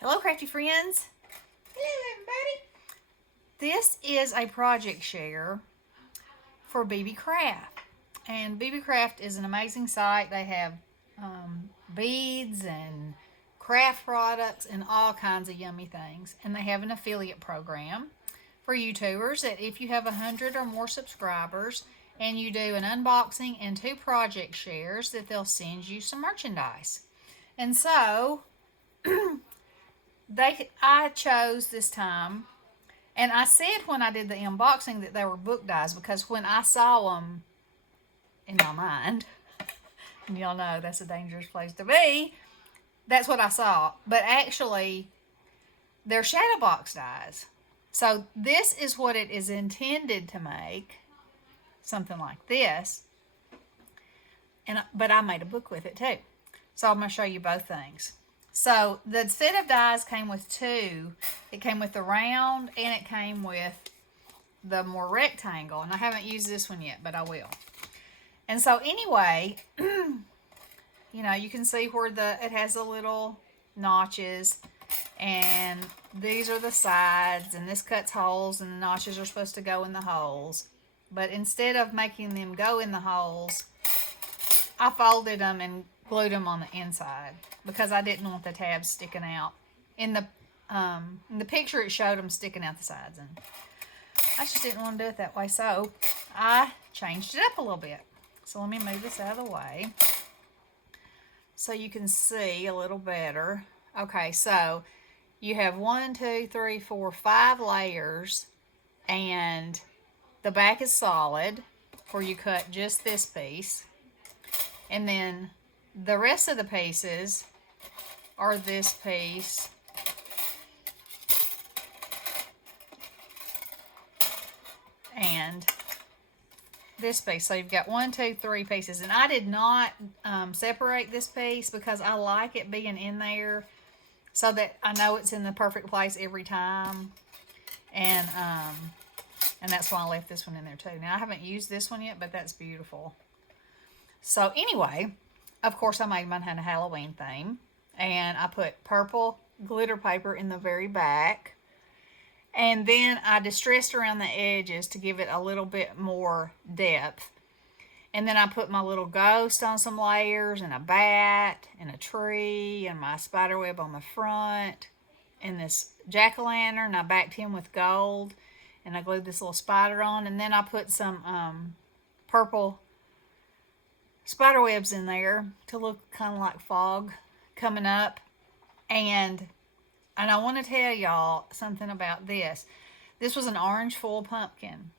Hello, crafty friends. Hello, everybody. This is a project share for Beebeecraft. And Beebeecraft is an amazing site. They have beads and craft products and all kinds of yummy things. And they have an affiliate program for YouTubers that if you have 100 or more subscribers and you do an unboxing and 2 project shares, that they'll send you some merchandise. And so I chose this time, and I said when I did the unboxing that they were book dies because when I saw them in my mind, and y'all know that's a dangerous place to be, that's what I saw. But actually, they're shadow box dies. So this is what it is intended to make, something like this. But I made a book with it too. So I'm going to show you both things. So the set of dies came with 2. It came with the round and it came with the more rectangle. And I haven't used this one yet, but I will. And so anyway, you know, you can see where it has the little notches. And these are the sides. And this cuts holes and the notches are supposed to go in the holes. But instead of making them go in the holes, I folded them and glued them on the inside because I didn't want the tabs sticking out. In the picture, it showed them sticking out the sides, and I just didn't want to do it that way, so I changed it up a little bit. So let me move this out of the way so you can see a little better. Okay, so you have 1, 2, 3, 4, 5 layers, and the back is solid where you cut just this piece. And then the rest of the pieces are this piece and this piece. So you've got 1, 2, 3 pieces. And I did not separate this piece because I like it being in there so that I know it's in the perfect place every time. And that's why I left this one in there too. Now I haven't used this one yet, but that's beautiful. So anyway, of course I made mine had a Halloween theme. And I put purple glitter paper in the very back. And then I distressed around the edges to give it a little bit more depth. And then I put my little ghost on some layers and a bat and a tree and my spider web on the front. And this jack-o'-lantern, I backed him with gold. And I glued this little spider on. And then I put some purple spider webs in there to look kind of like fog coming up. And I want to tell y'all something about this. This was an orange foil pumpkin.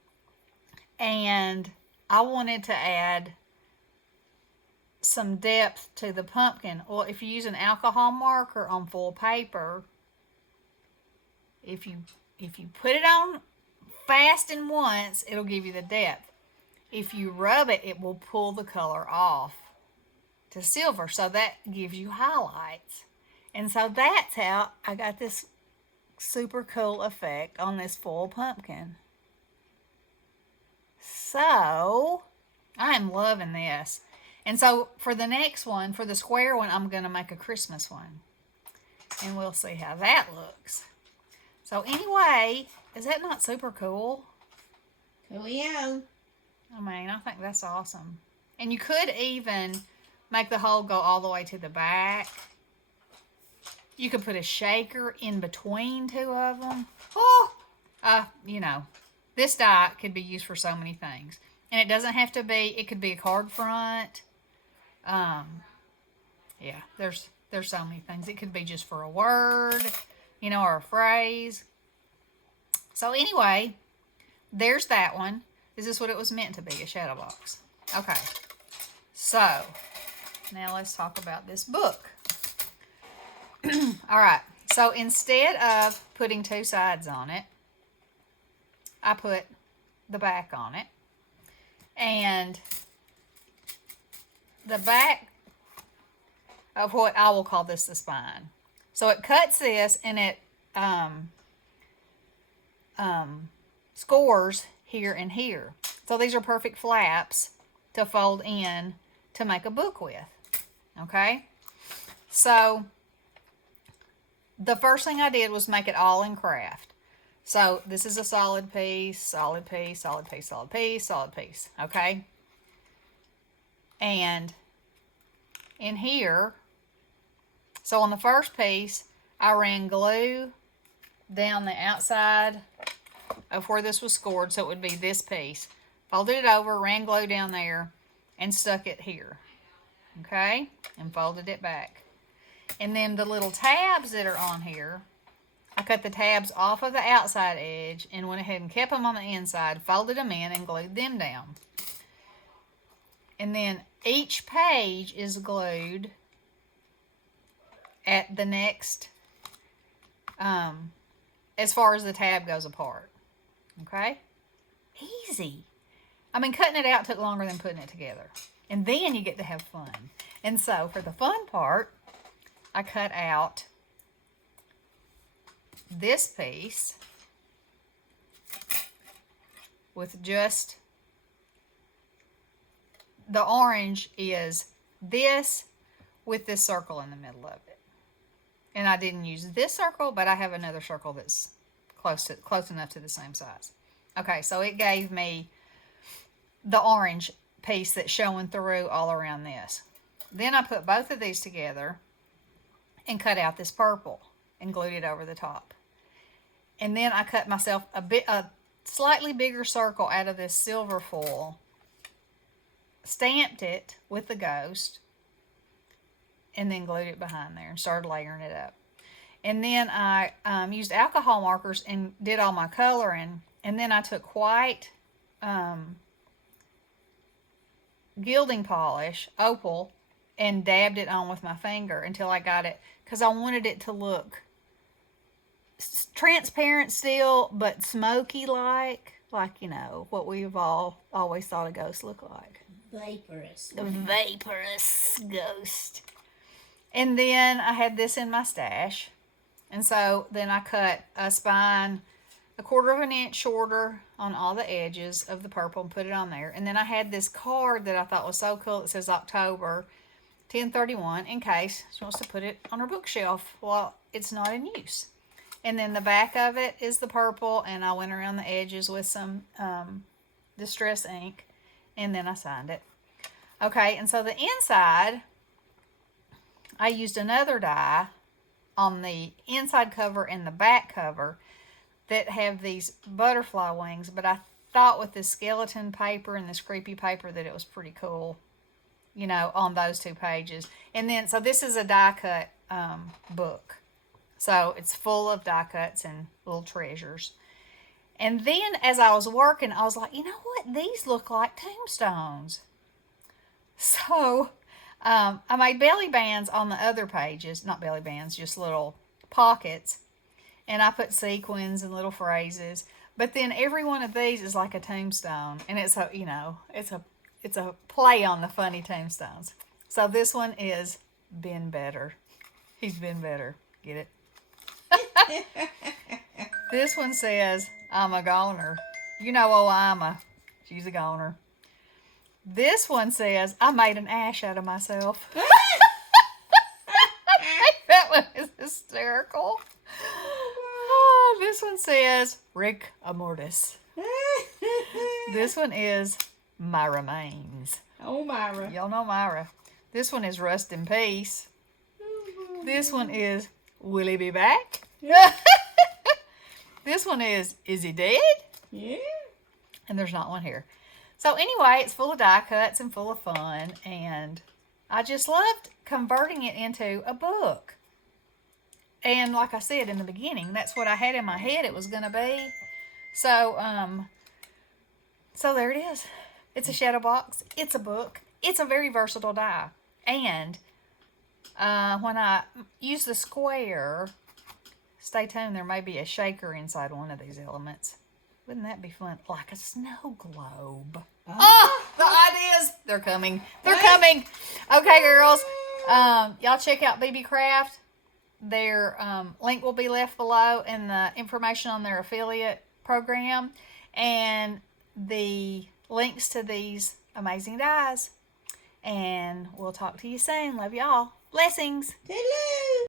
And I wanted to add some depth to the pumpkin. Well, if you use an alcohol marker on foil paper, if you put it on fast and once, it'll give you the depth. If you rub it, it will pull the color off to silver. So that gives you highlights. And so that's how I got this super cool effect on this foil pumpkin. So I am loving this. And so for the next one, for the square one, I'm going to make a Christmas one. And we'll see how that looks. So anyway, is that not super cool? Coolio. I mean, I think that's awesome. And you could even make the hole go all the way to the back. You could put a shaker in between 2 of them. Oh, you know, this die could be used for so many things. And it doesn't have to be, it could be a card front. Yeah, there's so many things. It could be just for a word, you know, or a phrase. So anyway, there's that one. This is what it was meant to be, a shadow box. Okay, so now let's talk about this book. All right, so instead of putting 2 sides on it, I put the back on it. And the back of what I will call this the spine. So it cuts this and it scores here and here. So these are perfect flaps to fold in to make a book with. Okay? So the first thing I did was make it all in craft. So this is a solid piece, solid piece, solid piece, solid piece, solid piece. Okay. And in here, so on the first piece, I ran glue down the outside of where this was scored, so it would be this piece. Folded it over, ran glue down there, and stuck it here. Okay? And folded it back. And then the little tabs that are on here, I cut the tabs off of the outside edge and went ahead and kept them on the inside, folded them in, and glued them down. And then each page is glued at the next, as far as the tab goes apart. Okay? Easy. I mean, cutting it out took longer than putting it together. And then you get to have fun. And so, for the fun part, I cut out this piece with just the orange is this with this circle in the middle of it. And I didn't use this circle, but I have another circle that's close enough to the same size. Okay, so it gave me the orange piece that's showing through all around this. Then I put both of these together and cut out this purple and glued it over the top. And then I cut myself a slightly bigger circle out of this silver foil, stamped it with the ghost, and then glued it behind there and started layering it up. And then I used alcohol markers and did all my coloring. And then I took white gilding polish, opal, and dabbed it on with my finger until I got it, because I wanted it to look transparent still, but smoky like, you know, what we've all always thought a ghost looked like. Vaporous. The vaporous ghost. And then I had this in my stash. And so then I cut a spine 1/4 of an inch shorter on all the edges of the purple and put it on there. And then I had this card that I thought was so cool. It says October 10/31 in case she wants to put it on her bookshelf while it's not in use. And then the back of it is the purple, and I went around the edges with some distress ink, and then I signed it. Okay, and so the inside, I used another die on the inside cover and the back cover that have these butterfly wings, but I thought with this skeleton paper and this creepy paper that it was pretty cool, you know, on those 2 pages. And then, so this is a die cut book. So it's full of die cuts and little treasures. And then as I was working, I was like, you know what? These look like tombstones. So I made belly bands on the other pages. Not belly bands, just little pockets. And I put sequins and little phrases. But then every one of these is like a tombstone. And it's a, you know, it's a play on the funny tombstones. So this one is been better. He's been better. Get it? This one says, I'm a goner. You know, oh, she's a goner. This one says, I made an ash out of myself. That one is hysterical. Oh, this one says, Rick Amortis. This one is My Remains. Oh, Myra. Y'all know Myra. This one is Rust in Peace. This one is Will he be back? This one is he dead? Yeah. And there's not one here. So anyway, it's full of die cuts and full of fun. And I just loved converting it into a book. And like I said in the beginning, that's what I had in my head it was going to be. So, so there it is. It's a shadow box. It's a book. It's a very versatile die. And when I use the square, stay tuned, there may be a shaker inside one of these elements. Wouldn't that be fun? Like a snow globe. Oh, the ideas. They're coming. They're coming. Okay, girls. Y'all check out Beebeecraft. Their link will be left below and the information on their affiliate program and the links to these amazing dies. And we'll talk to you soon. Love y'all. Blessings. Hello.